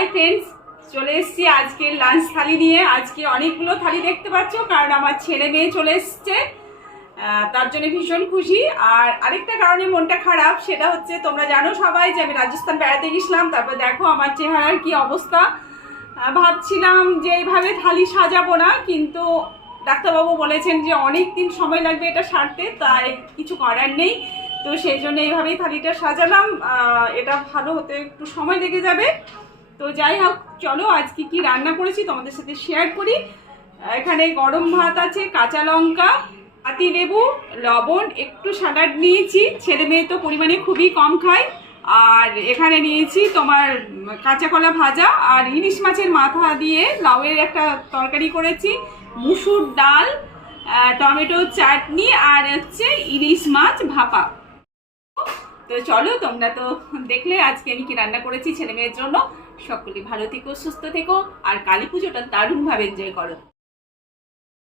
Hi friends, চলে এসেছি আজকে লাঞ্চ থালি নিয়ে। আজকে অনেকগুলো থালি দেখতে পাচ্ছ, কারণ আমার ছেলে মেয়ে চলে এসছে, তার জন্য ভীষণ খুশি। আর আরেকটা কারণে মনটা খারাপ, সেটা হচ্ছে তোমরা জানো সবাই যে আমি রাজস্থান বেড়াতে গেছিলাম। তারপর দেখো আমার চেহারার কি অবস্থা। ভাবছিলাম যে এইভাবে থালি সাজাবো না, কিন্তু ডাক্তারবাবু বলেছেন যে অনেক দিন সময় লাগবে এটা সারতে, তাই কিছু করার নেই। তো সেই জন্য এইভাবেই থালিটা সাজালাম। এটা ভালো হতে একটু সময় লেগে যাবে। তো যাই হোক, চলো আজকে কি রান্না করেছি তোমাদের সাথে শেয়ার করি। এখানে গরম ভাত আছে, কাঁচা লঙ্কা, পাতি লেবু, লবণ, একটু স্যালাড নিয়েছি। ছেলে মেয়ে তো পরিমাণে খুবই কম খায়। আর এখানে নিয়েছি তোমার কাঁচা কলা ভাজা, আর ইলিশ মাছের মাথা দিয়ে লাউয়ের একটা তরকারি করেছি, মুসুর ডাল, টমেটো চাটনি, আর হচ্ছে ইলিশ মাছ ভাপা। তো চলো, তোমরা তো দেখলে আজকে আমি কি রান্না করেছি ছেলে মেয়ের জন্য। সকলে ভালো থেকো, সুস্থ থেকো, আর কালী পুজোটা দারুণভাবে এনজয় করো।